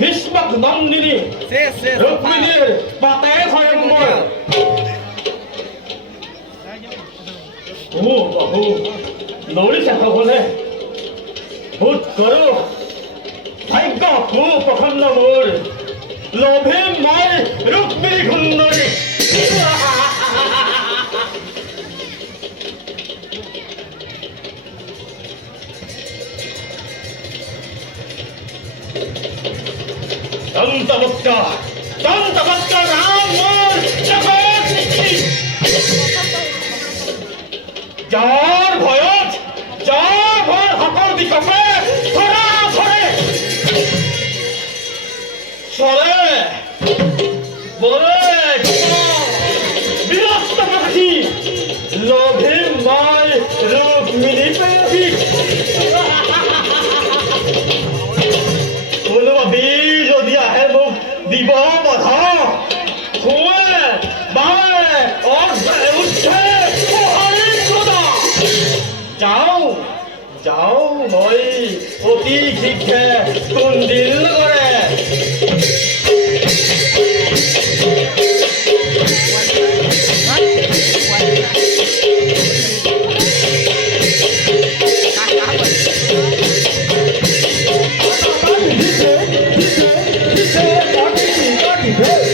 ভীষ্মক নন্দিনী রুক্মিণীর পাতে স্বয়ম্বর বহু দৌড়িছে সকলে ভূত করো ভাগ্য প্রখণ্ড মোৰ লোভে মই রুক্মিণী সুন্দরী দন্তবক্কা রাম মোর জগৎ যার ভয়ত সকল দিশকে ধৰা ধৰে চলে বলে বিৰক্ত প্ৰকৃতি লোভে মই রুক্মিণী প্ৰেমী কোনোবা বীৰ যদি আহে মোক দিব বাধা খুৱে বাৱে উঠে যাওঁ মই অতি শীঘ্ৰে কোনদিন নগৰে Hey!